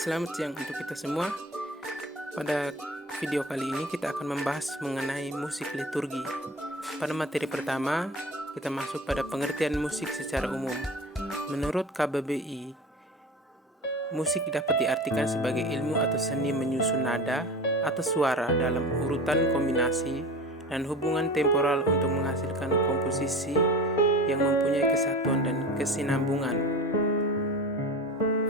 Selamat siang untuk kita semua. Pada video kali ini kita akan membahas mengenai musik liturgi. Pada materi pertama, kita masuk pada pengertian musik secara umum. Menurut KBBI, musik dapat diartikan sebagai ilmu atau seni menyusun nada atau suara dalam urutan kombinasi dan hubungan temporal untuk menghasilkan komposisi yang mempunyai kesatuan dan kesinambungan,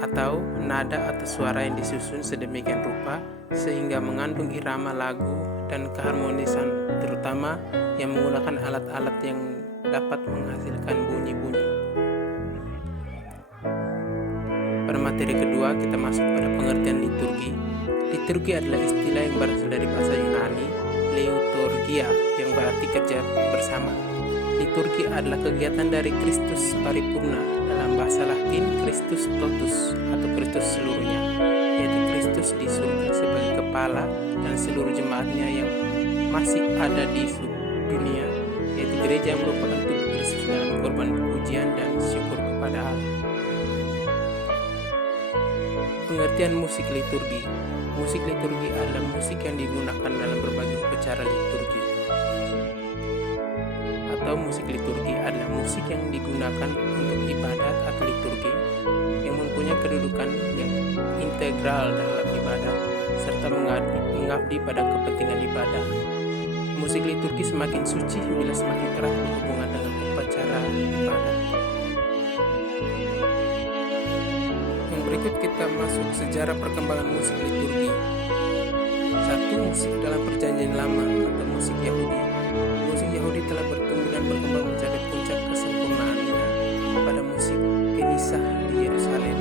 atau nada atau suara yang disusun sedemikian rupa sehingga mengandung irama lagu dan keharmonisan, terutama yang menggunakan alat-alat yang dapat menghasilkan bunyi-bunyi. Pada materi kedua, kita masuk pada pengertian liturgi. Liturgi adalah istilah yang berasal dari bahasa Yunani, liturgia, yang berarti kerja bersama. Liturgi adalah kegiatan dari Kristus paripurna, dalam bahasa Latin Christus totus atau Kristus seluruhnya, yaitu Kristus di surga sebagai kepala dan seluruh jemaatnya yang masih ada di dunia, yaitu gereja yang merupakan tubuh Kristus dalam korban pujian dan syukur kepada Allah. Pengertian musik liturgi. Musik liturgi adalah musik yang digunakan dalam berbagai upacara liturgi. Atau musik liturgi adalah musik yang digunakan untuk ibadat atau liturgi yang mempunyai kedudukan yang integral dalam ibadat serta mengabdi pada kepentingan ibadah. Musik liturgi semakin suci bila semakin erat berhubungan dengan upacara ibadat. Yang berikut kita masuk sejarah perkembangan musik liturgi. 1. Musik dalam Perjanjian Lama atau musik Yahudi. Musik Yahudi telah bertumbuh dan berkembang mencapai puncak kesempurnaannya pada musik Kenisah di Yerusalem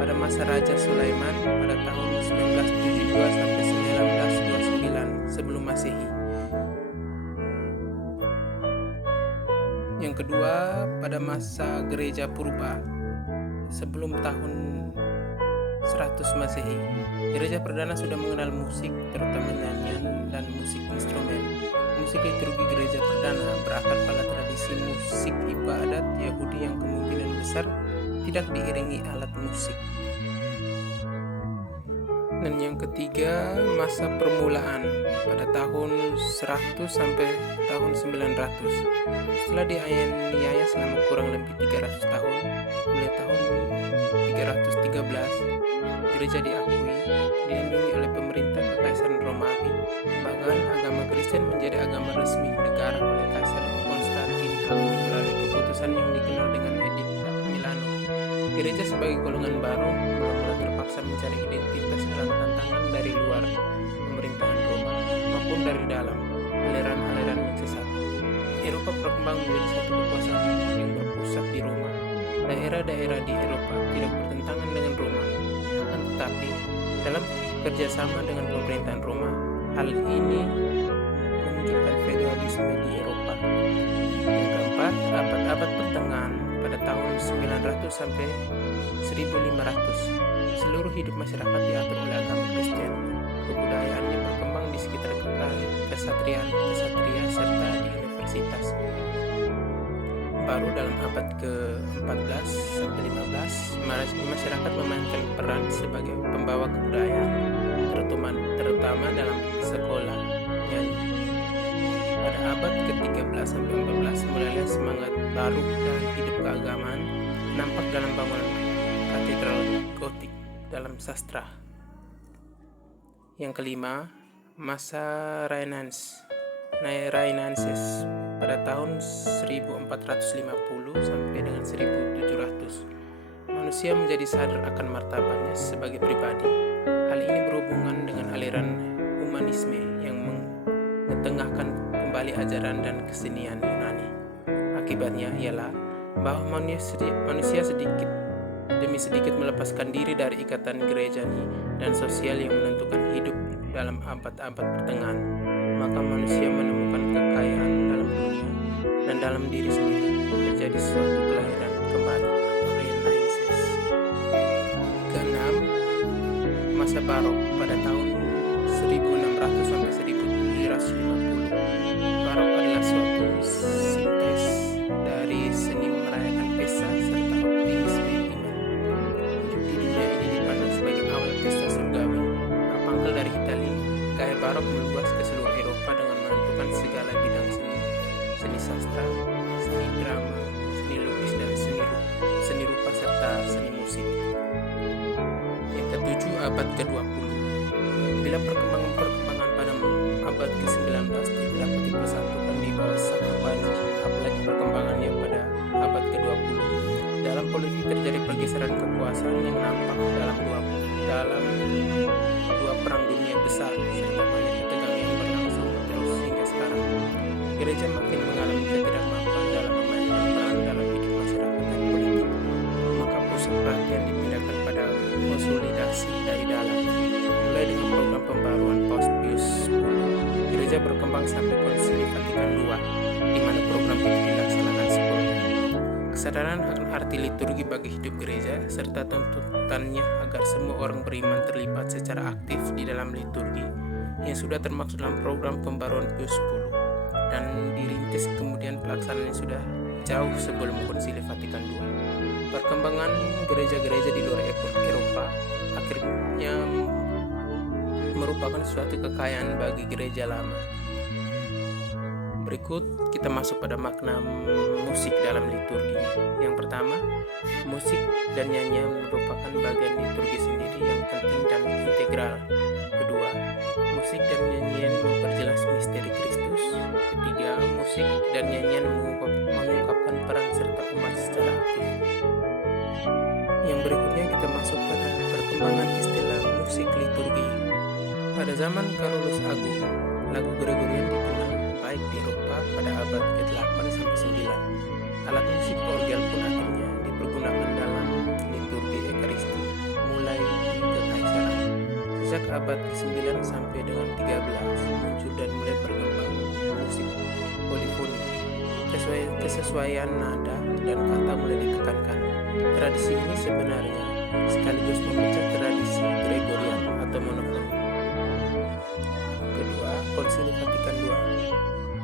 pada masa Raja Sulaiman pada tahun 1972 sampai 1929 sebelum Masehi. Yang kedua, pada masa Gereja Purba sebelum tahun 100 Masehi, gereja perdana sudah mengenal musik, terutama nyanyian dan musik instrumen. Musik liturgi gereja perdana berakar pada tradisi musik ibadat Yahudi yang kemungkinan besar tidak diiringi alat musik. Dan yang ketiga, masa permulaan pada tahun 100 sampai tahun 900. Setelah dianiaya selama kurang lebih 300 tahun, mulai tahun 313, gereja diakui, dilindungi oleh pemerintah Kekaisaran Romawi. Bahkan agama Kristen menjadi agama resmi negara oleh Kaisar Konstantin Agung melalui keputusan yang dikenal dengan Edikta Milano. Gereja sebagai golongan baru mula-mula terpaksa mencari identitas dalam tantangan dari luar pemerintahan Roma maupun dari dalam aliran-aliran sesat. Eropa berkembang menjadi satu kekuasaan yang berpusat di Roma. Daerah-daerah di Eropa tidak bertentangan dengan Roma, akan tetapi dalam kerjasama dengan pemerintahan Roma, hal ini memunculkan feodalisme di Eropa. Yang keempat, abad-abad pertengahan pada tahun 900 sampai 1500, seluruh hidup masyarakat diatur oleh agama Kristen. Kebudayaannya berkembang di sekitar kesatria serta di universitas. Baru dalam abad ke-14 sampai 15, masyarakat memainkan peran sebagai pembawa kebudayaan, terutama dalam sekolah nyanyi. Pada abad ke-13 sampai 14, mulailah semangat baru dalam hidup keagamaan nampak dalam bangunan katedral gotik dalam sastra. Yang kelima, masa Renaissance pada tahun 1450 sampai dengan 1700. Manusia menjadi sadar akan martabatnya sebagai pribadi. Hal ini berhubungan dengan aliran humanisme yang mengetengahkan kembali ajaran dan kesenian Yunani. Akibatnya ialah bahwa manusia sedikit demi sedikit melepaskan diri dari ikatan gerejani dan sosial yang menentukan hidup dalam abad-abad pertengahan. Maka manusia menemukan kekayaan dalam dunia dan dalam diri sendiri, terjadi suatu kelahiran kembali atau Renaissance. Keenam, masa Barok pada tahun 1600 sampai 1750. Barok adalah suatu sintes dari seni merayakan pesta serta optimisme iman. Hidup di dunia ini dipandang sebagai awal pesta Ketujuh, abad ke-20. Bila perkembangan pada abad ke-19 tidak dapat dipersatukan di bawah satu panji, apalagi perkembangannya pada abad ke-20. Dalam politik terjadi pergeseran kekuasaan yang nampak dalam dua perang dunia besar serta banyak ketegangan yang berlangsung terus hingga sekarang. Gereja makin mengalami ketidakmampuan dalam memainkan peran dalam hidup masyarakat dan politik. Maka pusat perhatian dipindahkan pada konsolidasi dari dalam. Mulai dengan program pembaruan Paus Pius X, gereja berkembang sampai Konsili Vatikan II, di mana program itu dilaksanakan sebelumnya. Kesadaran akan arti liturgi bagi hidup gereja serta tuntutannya agar semua orang beriman terlibat secara aktif di dalam liturgi yang sudah termaksud dalam program pembaruan Pius X dan dirintis, kemudian pelaksanaannya sudah jauh sebelum Konsili Vatikan II. Perkembangan gereja-gereja di luar Eropa akhirnya merupakan suatu kekayaan bagi gereja lama. Berikut kita masuk pada makna musik dalam liturgi. Yang pertama, musik dan nyanyian merupakan bagian liturgi sendiri yang penting dan integral. Kedua, musik dan nyanyian memperjelas misteri Kristus. Ketiga, musik dan nyanyian mengungkapkan peran serta umat secara aktif. Yang berikutnya kita masuk pada perkembangan istilah musik liturgi. Pada zaman Carolus Agung, lagu Gregorian dikenal baik di Eropa pada abad ke-8 sampai 9. Alat musik orgel pun akhirnya dipergunakan dalam liturgi Ekaristi mulai di Kekaisaran. Sejak abad ke-9 sampai dengan 13 muncul dan mulai berkembang musik polifoni. Kesesuaian nada dan kata mulai ditekankan. Tradisi ini sebenarnya sekaligus memecah tradisi Gregorian atau monofoni. Kedua, Konsili Vatikan II.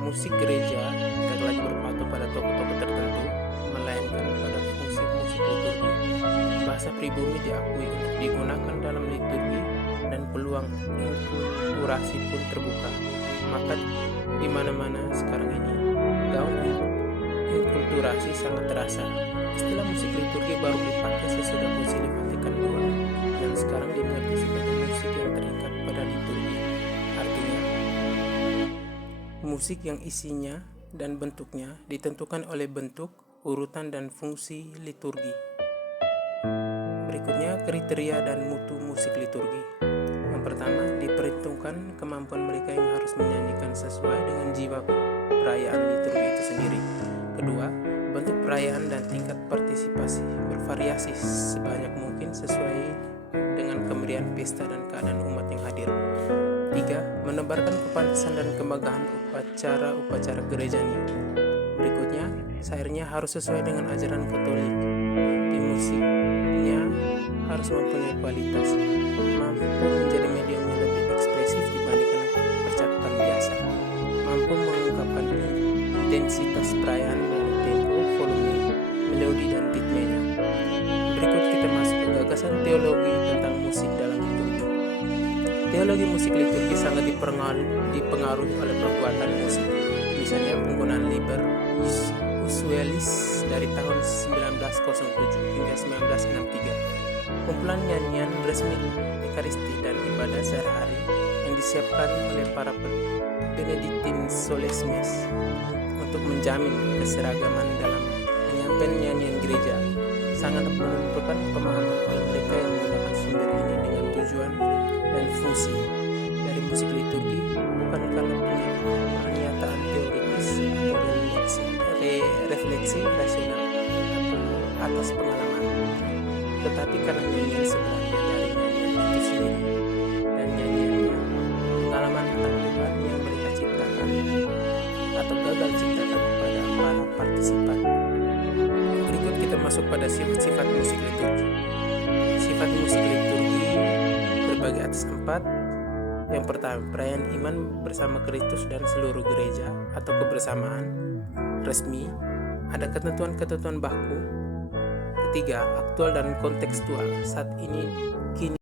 Musik gereja tidak lagi berpatok pada tokoh-tokoh tertentu, melainkan pada fungsi musik liturgi. Bahasa pribumi diakui untuk digunakan dalam liturgi dan peluang inkulturasi pun terbuka. Maka di mana-mana sekarang ini gaung inkulturasi sangat terasa. Istilah musik liturgi baru dipakai sesudah Konsili Vatikan II dan sekarang dimengerti sebagai musik yang terikat pada liturgi. Artinya, musik yang isinya dan bentuknya ditentukan oleh bentuk, urutan, dan fungsi liturgi. Berikutnya, kriteria dan mutu musik liturgi. Yang pertama, diperhitungkan kemampuan mereka yang harus menyanyikan sesuai dengan jiwa perayaan liturgi itu sendiri. Kedua, bentuk perayaan dan tingkat partisipasi bervariasi sebanyak mungkin sesuai dengan kemeriahan pesta dan keadaan umat yang hadir. Tiga, menebarkan kepantasan dan kemegahan upacara gerejanya. Berikutnya, syairnya harus sesuai dengan ajaran Katolik. Di musiknya harus mempunyai kualitas, mampu menjadi medium yang lebih ekspresif dibandingkan percakapan biasa, mampu mengungkapkan intensitas perayaan melalui tempo, volume, melodi, dan ritmenya. Berikut kita masuk ke gagasan teologi tentang musik dalam liturgi. Teologi musik liturgi sangat dipengaruhi oleh perbuatan musik, misalnya penggunaan Liber Usualis dari tahun 1907 hingga 1963, kumpulan nyanyian resmi Ekaristi dan ibadah sehari-hari yang disiapkan oleh para Benediktin Solesmes untuk menjamin keseragaman dalam penyampaian nyanyian gereja, sangat menentukan pemahaman oleh mereka yang menggunakan sumber ini dengan tujuan dan fungsi dari musik liturgi, bukan karena punya pernyataan teoritis atau refleksi rasional atas pengalaman, tetapi karena nyanyian sebenarnya dari nyanyian itu sendiri dan nyanyiannya pengalaman akan Tuhan yang mereka ciptakan atau gagal ciptakan kepada para partisipan. Berikut kita masuk pada sifat musik liturgi. Sifat musik liturgi terbagi atas 4. Yang pertama, perayaan iman bersama Kristus dan seluruh gereja atau kebersamaan resmi. Ada ketentuan-ketentuan baku. Ketiga, aktual dan kontekstual. Saat ini, kini